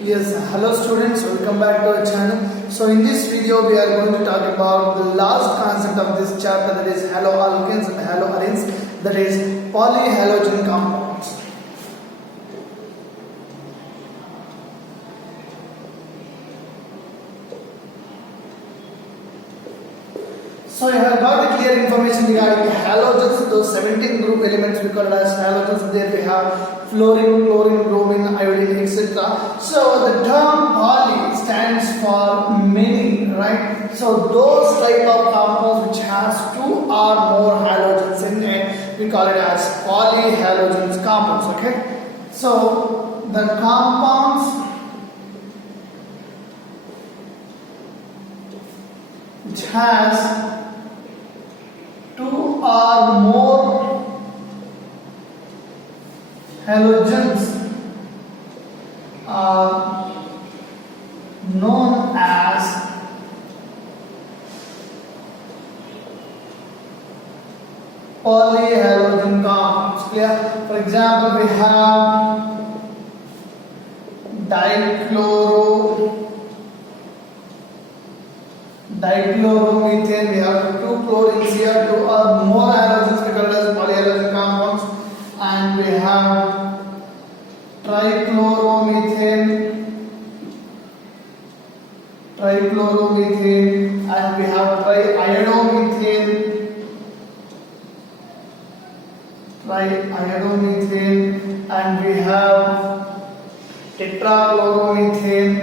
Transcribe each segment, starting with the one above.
Yes, hello students, welcome back to our channel. So in this video we are going to talk about the last concept of this chapter, that is haloalkanes and haloarenes, that is polyhalogen compounds. So you have got the clear information regarding the halogens, those 17 group elements we call as halogens. There we have fluorine, chlorine, bromine, iodine, etc. So the term poly stands for many, right? So those type of compounds which has two or more halogens in it, we call it as polyhalogens compounds, okay? So the compounds which has two or more halogens are known as polyhalogen compounds. Clear? For example, we have dichloromethane, we have two chlorines here, two or more halogens we call as polyhalogen compounds, and we have trichloromethane, and we have triiodomethane, and we have tetrachloromethane,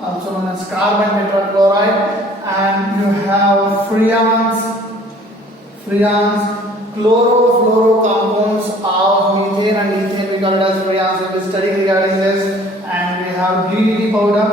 also known as carbon tetrachloride, and you have freons, chlorofluoro compounds of methane and ethane, we call it as freons. We will study regarding this. And we have DDT powder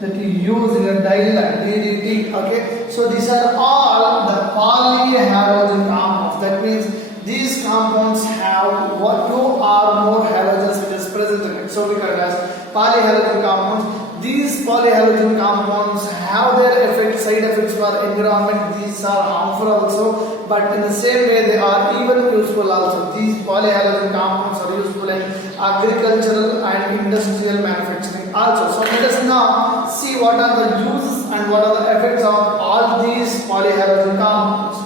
that you use in a daily life, DDT, okay? So these are all the polyhalogen compounds. That means these compounds have two or more halogens which is present in it. So we call it as polyhalogen compounds. These polyhalogen compounds have their side effects for environment. These are harmful also, but in the same way they are even useful also. These polyhalogen compounds are useful in agricultural and industrial manufacturing also. So let us now see what are the uses and what are the effects of all these polyhalogen compounds.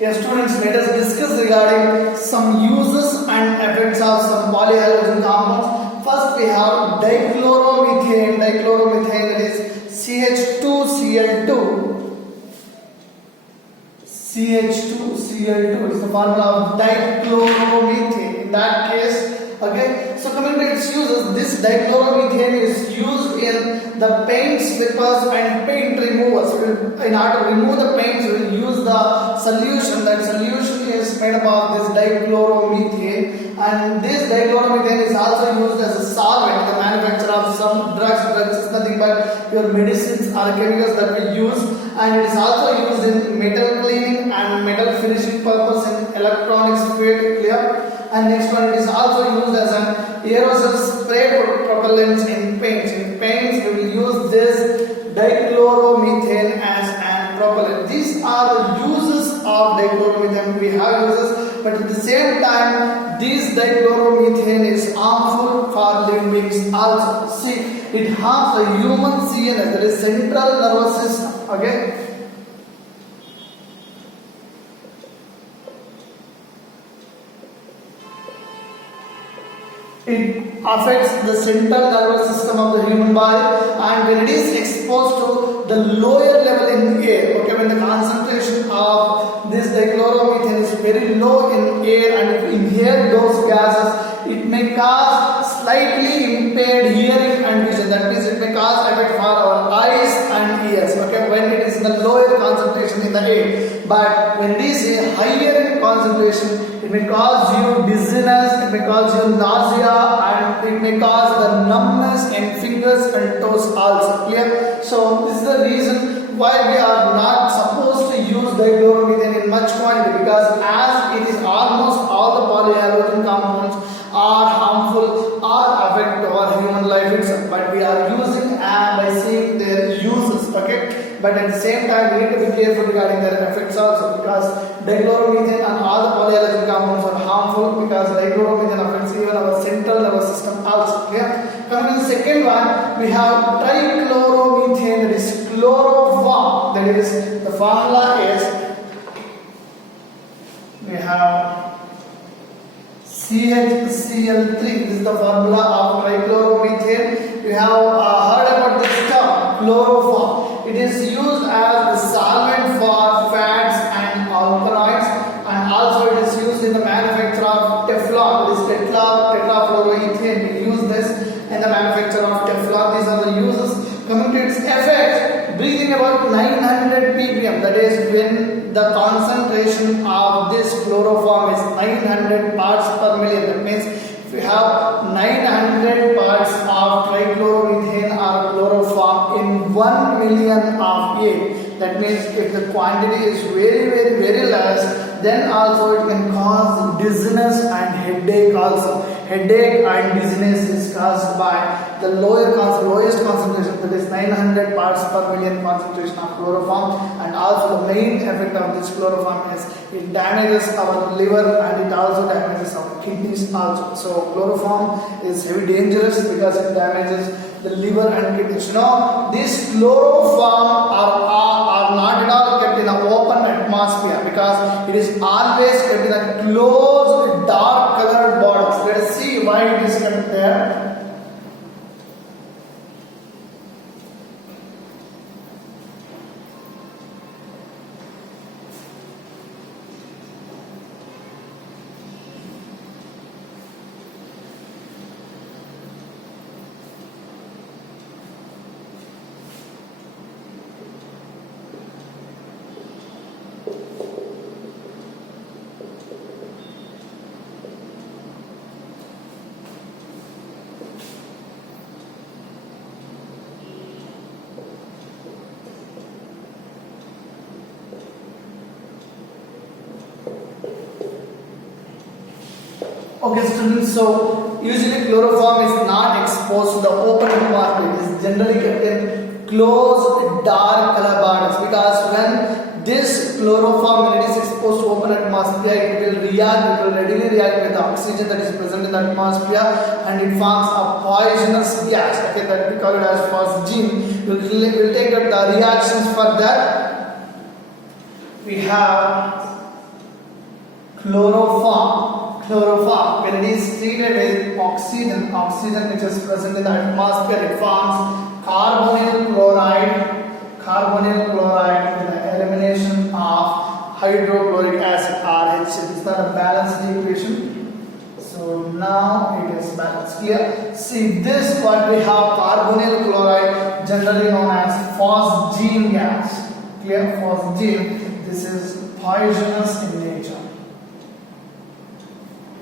Yes, students, let us discuss regarding some uses and effects of some polyhalogen compounds. First, we have dichloromethane. That is CH2Cl2. CH2Cl2 is the formula of dichloromethane. In that case, okay. So coming to its uses, this dichloromethane is used in the paint slippers and paint removers. In order to remove the paints, we will use the solution. That solution is made up of this dichloromethane, and this dichloromethane is also used as a solvent in the manufacture of some drugs. Drugs is nothing but your medicines or chemicals that we use, and it is also used in metal cleaning and metal finishing purpose in electronics field. Clear? And next one, it is also used as an aerosol spray propellants in paints. In paints, we will use this dichloromethane as an propellant. These are the uses of dichloromethane. We have uses, but at the same time, this dichloromethane is harmful for living beings also. See, it harms the human CNS, that is central nervous system. Okay. It affects the central nervous system of the human body, and when it is exposed to the lower level in the air, okay, when the concentration of this dichloromethane is very low in air and if we inhale those gases, it may cause slightly impaired hearing and vision. That means it may cause effect for our eyes and ears, okay, when it is in the lower concentration in the air. But when it is higher in concentration, it may cause you dizziness, it may cause you nausea, and it may cause the numbness in fingers and toes also. Clear? So this is the reason why we are not supposed to use dichloromethane in much quantity, because as it is almost all the polyhalogen compounds are harmful or affect our human life itself, but we are using by seeing their uses, okay. But at the same time we need to be careful regarding their effects also, because dichloromethane and all the polyhalogen compounds are harmful, because dichloromethane affects even our central nervous system also. Clear? Coming to the second one, we have trichloromethane, that is chloroform. That is, the formula is, we have CHCl3. This is the formula of trichloromethane. We have heard about this term, chloroform. It is used as the solvent for fats and alkaloids, and also it is used in the manufacture of Teflon. This tetrafluoroethane, we use this in the manufacture of Teflon. These are the uses. Coming to its effect, breathing about 900 ppm, that is when the concentration of this chloroform is 900 parts per million. That means if we have 900 parts of trichloromethane or chloroform in 1 million of air, that means if the quantity is very less, then also it can cause dizziness and headache also. Headache and dizziness is caused by the lowest concentration, that is 900 parts per million concentration of chloroform. And also the main effect of this chloroform is it damages our liver and it also damages our kidneys also. So chloroform is very dangerous because it damages the liver and kidneys. You know, this chloroform are not at all kept in an open atmosphere, because it is always kept in a closed dark colored bottles. Let us see why it is kept there. Okay students, so usually chloroform is not exposed to the open atmosphere. It is generally kept in closed dark color bottles, because when this chloroform, when it is exposed to open atmosphere, it will readily react with the oxygen that is present in the atmosphere, and it forms a poisonous gas, okay, that we call it as phosgene. We'll take up the reactions for that. We have chloroform, when it is treated with oxygen which is present in the atmosphere, it forms carbonyl chloride with the elimination of hydrochloric acid, RH. It is not a balanced equation. So now it is balanced. Clear? See this, what we have, carbonyl chloride, generally known as phosgene gas. Clear? Phosgene. This is poisonous in nature.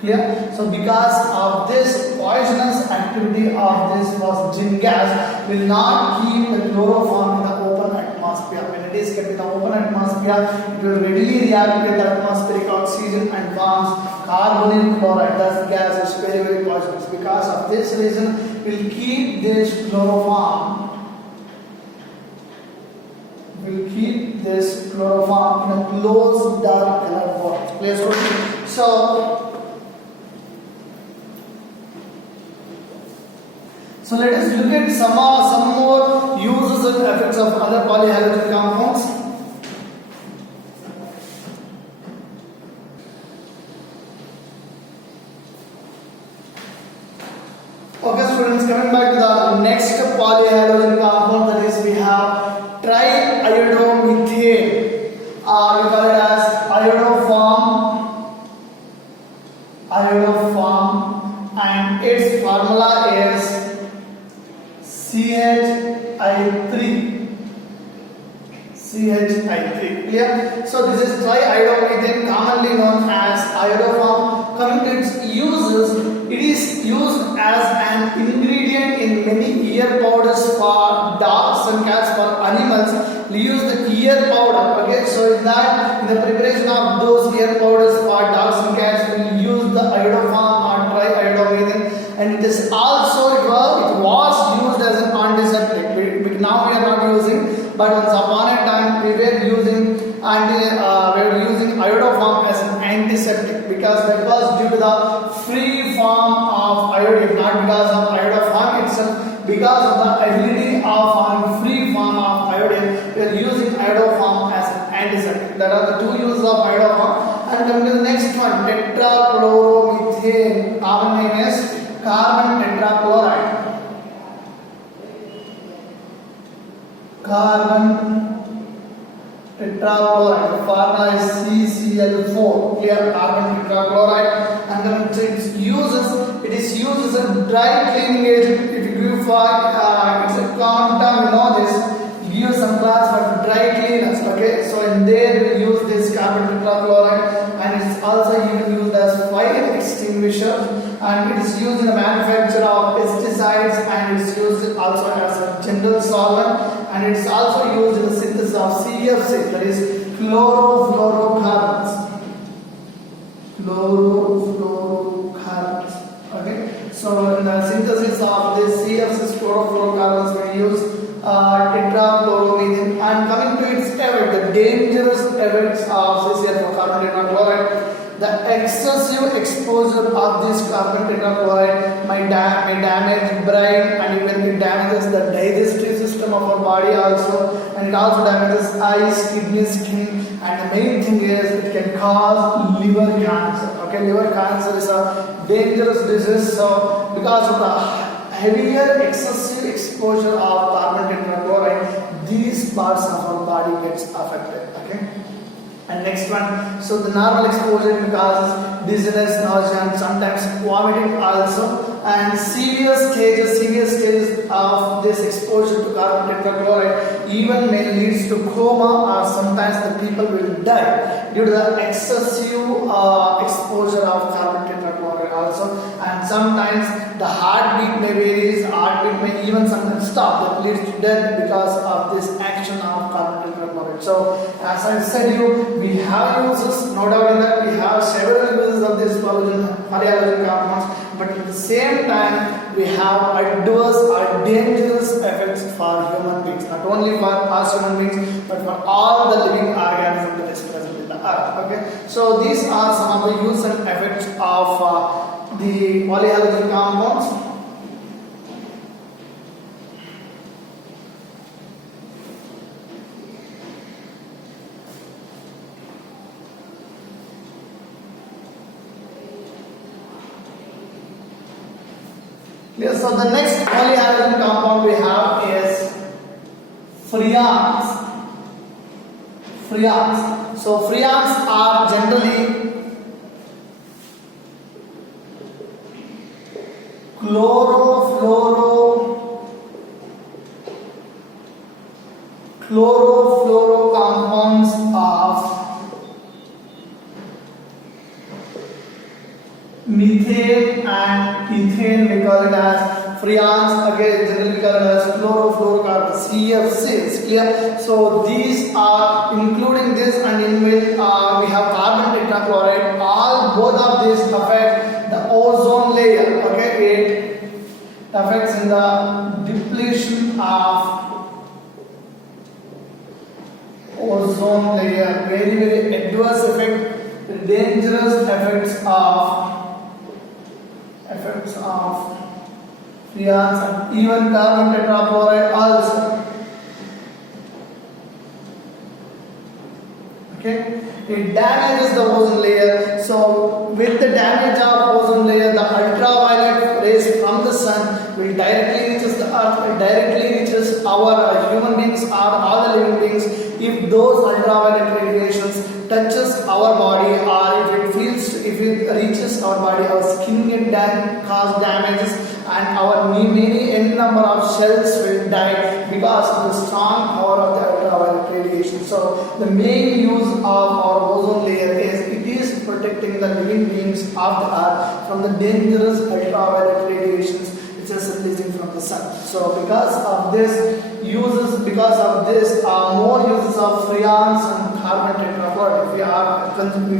Clear? So because of this poisonous activity of this phosgene gas will not keep the chloroform in the open atmosphere. When it is kept in the open atmosphere, it will readily react with the atmospheric oxygen and forms carbonyl chloride. Thus gas is very poisonous. Because of this reason, we will keep this chloroform in a closed dark color bottle. So let us look at some more uses and effects of other polyhalogen compounds. Okay students, coming back to the next polyhalogen compound, that is we have triiodomethane, we call it as iodoform, and its formula is CHI3. Clear? So this is triiodomethane, commonly known as iodoform. Coming to its uses, it is used as an ingredient in many ear powders for dogs and cats. For animals, we use the ear powder. Okay, so in the preparation of is also it was used as an antiseptic. Now we are not using, but once upon a time we were using iodoform as an antiseptic, because that was due to the free form of iodine, not because of iodoform itself. Because of the ability of forming free form of iodine, we are using iodoform as an antiseptic. That are the two uses of iodoform. And coming to the next one, tetrachloromethane. Common name is carbon tetrachloride. Carbon tetrachloride. The formula is CCl4. Clear? Carbon tetrachloride. And then its uses. It is used as a dry cleaning agent. If you give for it's a quantum, you know this. Give some class for dry cleaners. Okay, so in there we use this carbon tetrachloride, and it's also used as fire extinguisher, and it is used in the manufacture of pesticides, and it's used also as a general solvent, and it's also used in the synthesis of CFC, that is chlorofluorocarbons. Chlorofluorocarbons. Okay, so in the synthesis of this CFC chlorofluorocarbons we use tetrachloromethane. And coming to its effect, the dangerous effects of CCl4 carbon tetrachloride, the excessive exposure of this carbon tetrachloride may damage brain, and even it damages the digestive system of our body also, and it also damages eyes, kidney, skin, and the main thing is it can cause liver cancer. Okay, liver cancer is a dangerous disease. So because of the heavier excessive exposure of carbon tetrachloride, these parts of our body gets affected. Okay, and next one, so the normal exposure causes dizziness, nausea, and sometimes vomiting also, and serious stages of this exposure to carbon tetrachloride even may lead to coma, or sometimes the people will die due to the excessive exposure of carbon tetrachloride also. And sometimes the heartbeat may vary, heartbeat may even sometimes stop, that leads to death because of this action of carbon tetrachloride. So as I said we have uses, no doubt in that we have several uses of this polyhalogen compounds, but at the same time we have adverse or dangerous effects for human beings, not only for us human beings but for all the living organisms that is present in the earth. Okay, so these are some of the uses and effects of the polyhalogen compounds. Yes, so the next polyhalogen compound we have is freons. So freons are generally chlorofluoro compounds of methane and ethane. We call it as freons. Again, generally we call it as chlorofluorocarbons, CFC. It's clear? So these are including this, and in which we have carbon tetrachloride. Both of these affect the ozone layer. Okay, it affects in the depletion of ozone layer. Very adverse effect, dangerous effects of freons, and even carbon tetrachloride also. Okay, it damages the ozone layer. So with the damage of ozone layer, the ultraviolet rays from the sun will directly reaches the earth, will directly reaches our human beings or all the living beings. If those ultraviolet radiations touches our body, or if it reaches our body, our skin get cause damages, and our many number of cells will die because of the strong power of the ultraviolet radiation. So the main use of our ozone layer is it is protecting the living beings of the earth from the dangerous ultraviolet radiations which are releasing from the sun. So because of this more uses of freons and carbon tetrachloride, if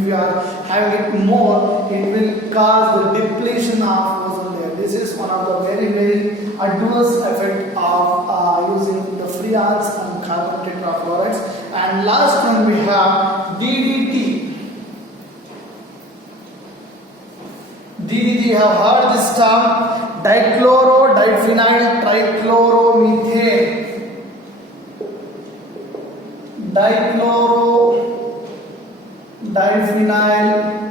we are having it more, it will cause the depletion of ozone layer. This this is one of the very adverse effect of using the free arts and carbon tetrafluorides. And last one we have DDT. DDT, you have heard this term, dichloro diphenyl trichloromethane. Dichloro diphenyl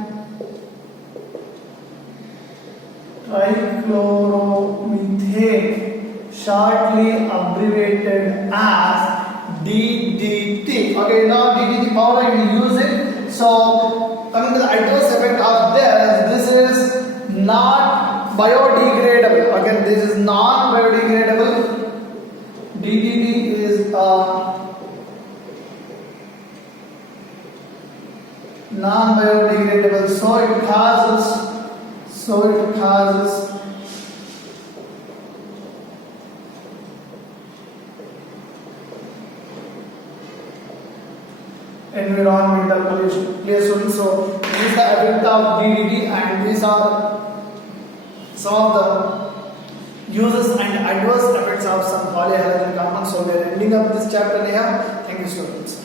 trichloromethane, shortly abbreviated as DDT. Okay, now DDT powder we use it. So coming to the adverse effect of this is not biodegradable. Again, this is non biodegradable. DDT is non biodegradable, so it causes environmental pollution. Clear, students? So this is the effect of DDT, and these are some of the uses and adverse effects of some polyhalogen compounds. So we are ending up this chapter here. Thank you, students.